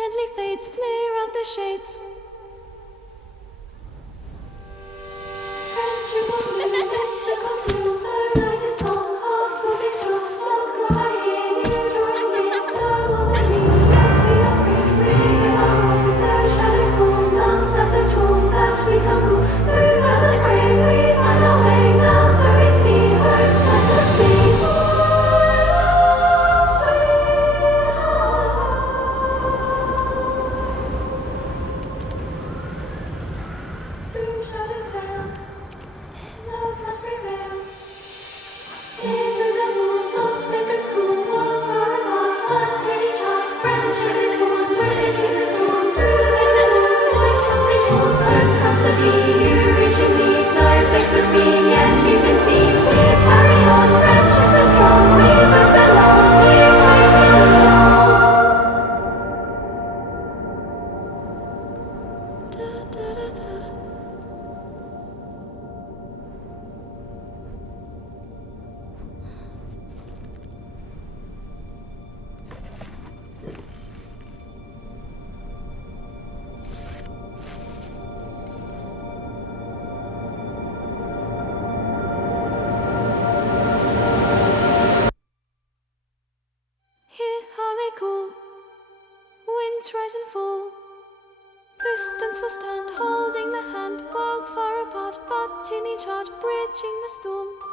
gently fades, clear out the shades. Friendship will bloom, let's look on through. The night is long, hearts will be strong. Look right here, you join me. Slow on the knee, yet we are free. We give our all. The shadows fall, none stands so tall that we can move. Through house and gray, we find our way. Now that we see, hope set us free. Rise and fall. Distance will stand, holding the hand. Worlds far apart, but in each heart, bridging the storm.